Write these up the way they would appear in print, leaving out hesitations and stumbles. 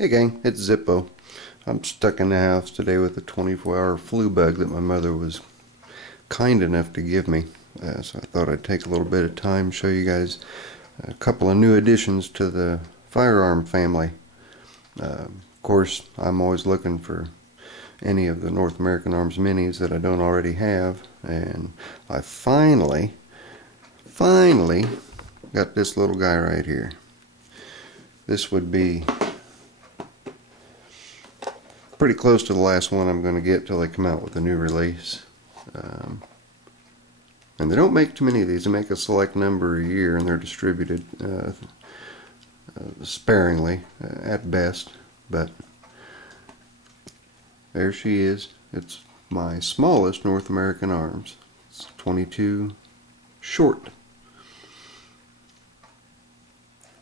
Hey gang, it's Zippo. I'm stuck in the house today with a 24-hour flu bug that my mother was kind enough to give me. So I thought I'd take a little bit of time, show you guys a couple of new additions to the firearm family. Of course, I'm always looking for any of the North American Arms minis that I don't already have, and I finally got this little guy right here. This would be pretty close to the last one I'm going to get till they come out with a new release. And they don't make too many of these. They make a select number a year, and they're distributed sparingly at best. But there she is. It's my smallest North American Arms. It's 22 short.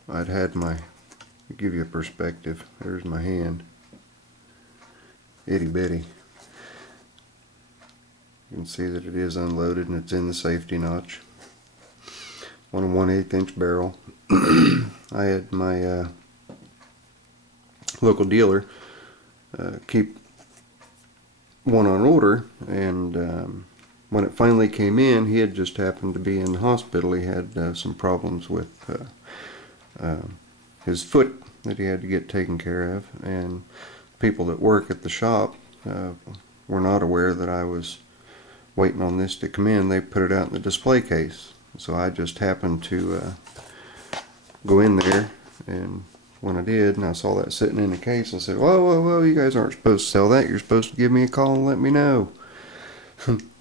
I'd had my, to give you a perspective, there's my hand. Itty bitty. You can see that it is unloaded and it's in the safety notch. On a 1/8 inch barrel. I had my local dealer keep one on order, and when it finally came in, he had just happened to be in the hospital. He had some problems with his foot that he had to get taken care of, and people that work at the shop were not aware that I was waiting on this to come in. They put it out in the display case, so I just happened to go in there, and when I did and I saw that sitting in the case, I said, whoa, you guys aren't supposed to sell that. You're supposed to give me a call and let me know.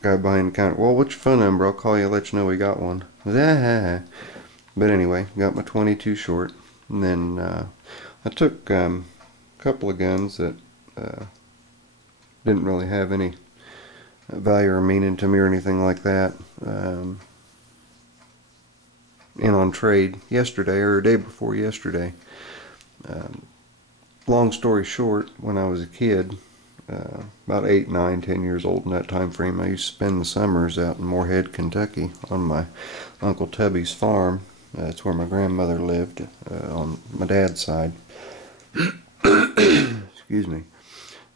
Guy behind the counter, well, what's your phone number? I'll call you, let you know we got one. But anyway, got my 22 short, and then I took a couple of guns that didn't really have any value or meaning to me or anything like that, in on trade yesterday, or a day before yesterday. Long story short, when I was a kid, about 8, 9, 10 years old in that time frame, I used to spend the summers out in Moorhead, Kentucky on my Uncle Tubby's farm. That's where my grandmother lived, on my dad's side. Excuse me.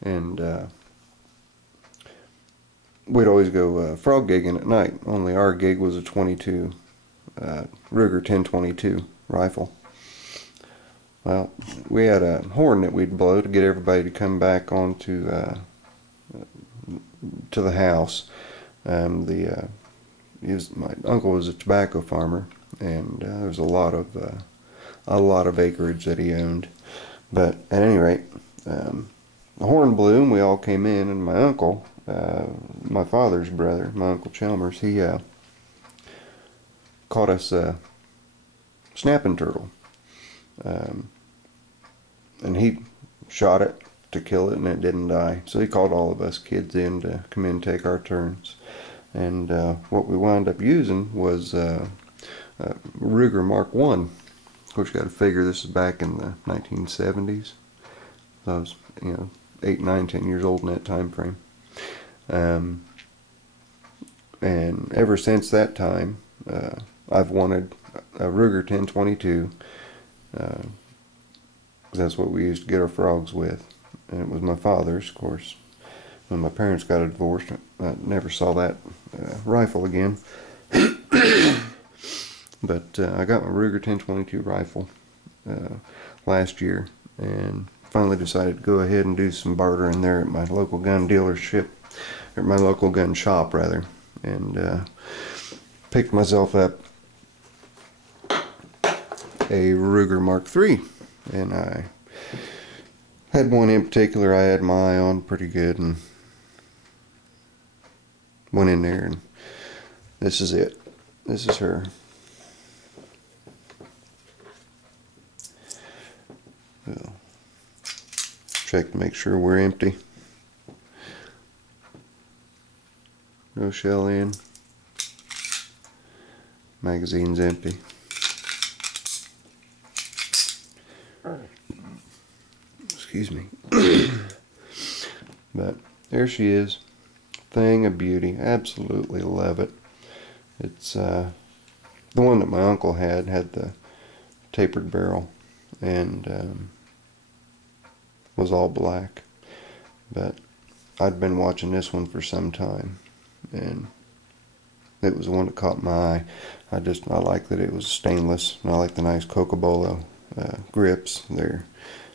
And we'd always go frog gigging at night, only our gig was a 22 Ruger 1022 rifle. Well, we had a horn that we'd blow to get everybody to come back onto to the house. My uncle was a tobacco farmer, and there was a lot of acreage that he owned. But at any rate, the horn blew, and we all came in, and my uncle, my father's brother, my Uncle Chalmers, he caught us a snapping turtle. And he shot it to kill it, and it didn't die. So he called all of us kids in to come in and take our turns. And what we wound up using was Ruger Mark I. Of course, you got to figure this is back in the 1970s. So I was, 8, 9, 10 years old in that time frame. And ever since that time, I've wanted a Ruger 1022. That's what we used to get our frogs with, and it was my father's. Of course, when my parents got divorced, I never saw that rifle again. But I got my Ruger 1022 rifle last year, and finally decided to go ahead and do some bartering there at my local gun dealership, or my local gun shop rather, and picked myself up a Ruger Mark III. And I had one in particular I had my eye on pretty good, and went in there, and this is it. This is her. So, check to make sure we're empty. No shell in. Magazine's empty. Excuse me. But there she is. Thing of beauty. Absolutely love it. It's the one that my uncle had the tapered barrel, and was all black. But I'd been watching this one for some time, and it was the one that caught my eye. I like that it was stainless, and I like the nice Cocobolo grips. They're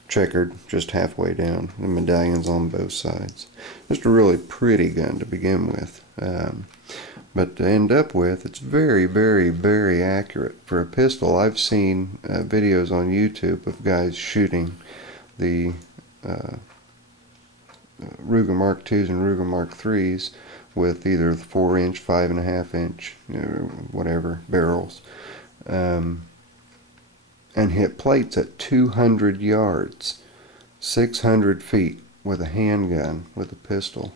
checkered just halfway down, the medallions on both sides. Just a really pretty gun to begin with. But to end up with, it's very, very, very accurate. For a pistol, I've seen videos on YouTube of guys shooting the Ruger Mark IIs and Ruger Mark IIIs with either the 4-inch, 5.5-inch, whatever, barrels, and hit plates at 200 yards, 600 feet with a handgun, with a pistol.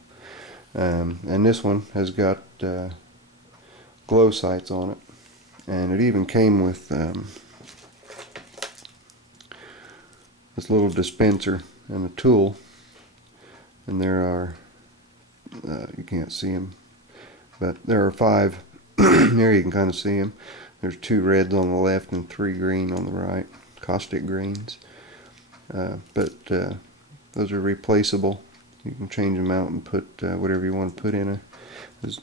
And this one has got glow sights on it, and it even came with this little dispenser and a tool, and there are you can't see them, but there are 5 there. You can kind of see them. There's 2 reds on the left and 3 green on the right, caustic greens, but those are replaceable. You can change them out and put whatever you want to put in it,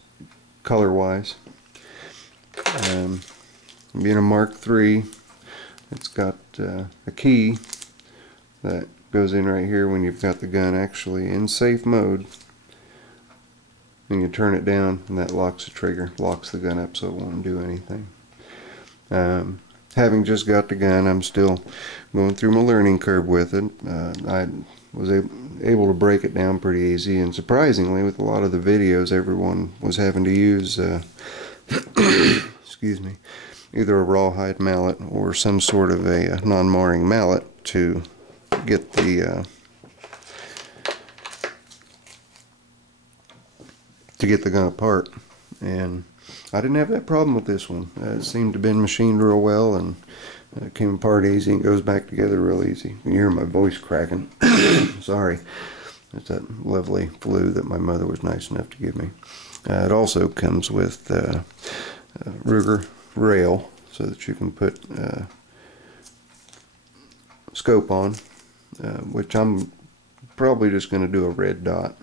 color wise. Being a Mark III, it's got a key that goes in right here when you've got the gun actually in safe mode, and you turn it down and that locks the trigger, locks the gun up so it won't do anything. Having just got the gun, I'm still going through my learning curve with it. I was able to break it down pretty easy, and surprisingly, with a lot of the videos, everyone was having to use excuse me, either a rawhide mallet or some sort of a non-marring mallet to get the gun apart. And I didn't have that problem with this one. It seemed to have been machined real well, and it came apart easy and goes back together real easy. You can hear my voice cracking. Sorry. It's that lovely flu that my mother was nice enough to give me. It also comes with Ruger rail so that you can put scope on, which I'm probably just going to do a red dot.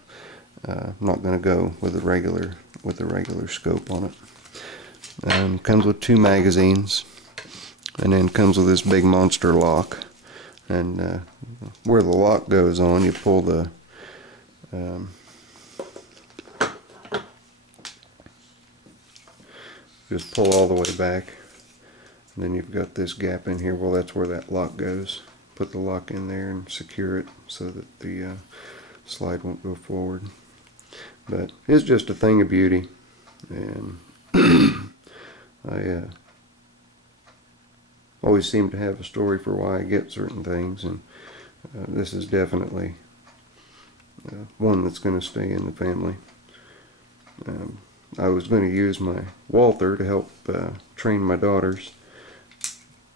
I'm not going to go with a regular scope on it. Comes with 2 magazines, and then comes with this big monster lock. And where the lock goes on, you pull the just pull all the way back, and then you've got this gap in here. Well, that's where that lock goes. Put the lock in there and secure it so that the slide won't go forward. But it's just a thing of beauty, and I always seem to have a story for why I get certain things, and this is definitely one that's going to stay in the family. I was going to use my Walther to help train my daughters,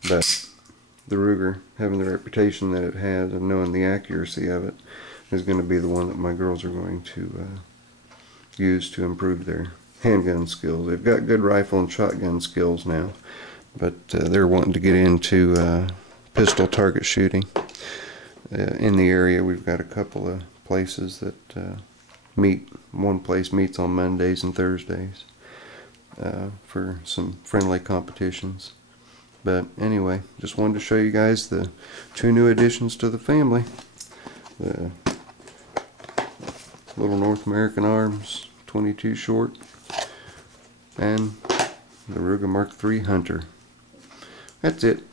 but the Ruger, having the reputation that it has and knowing the accuracy of it, is going to be the one that my girls are going to use to improve their handgun skills. They've got good rifle and shotgun skills now, but they're wanting to get into pistol target shooting. In the area, we've got a couple of places that meet. One place meets on Mondays and Thursdays for some friendly competitions. But anyway, just wanted to show you guys the 2 new additions to the family. The little North American Arms 22 short and the Ruger Mark III Hunter. That's it.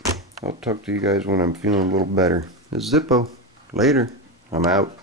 I'll talk to you guys when I'm feeling a little better. This is Zippo. Later. I'm out.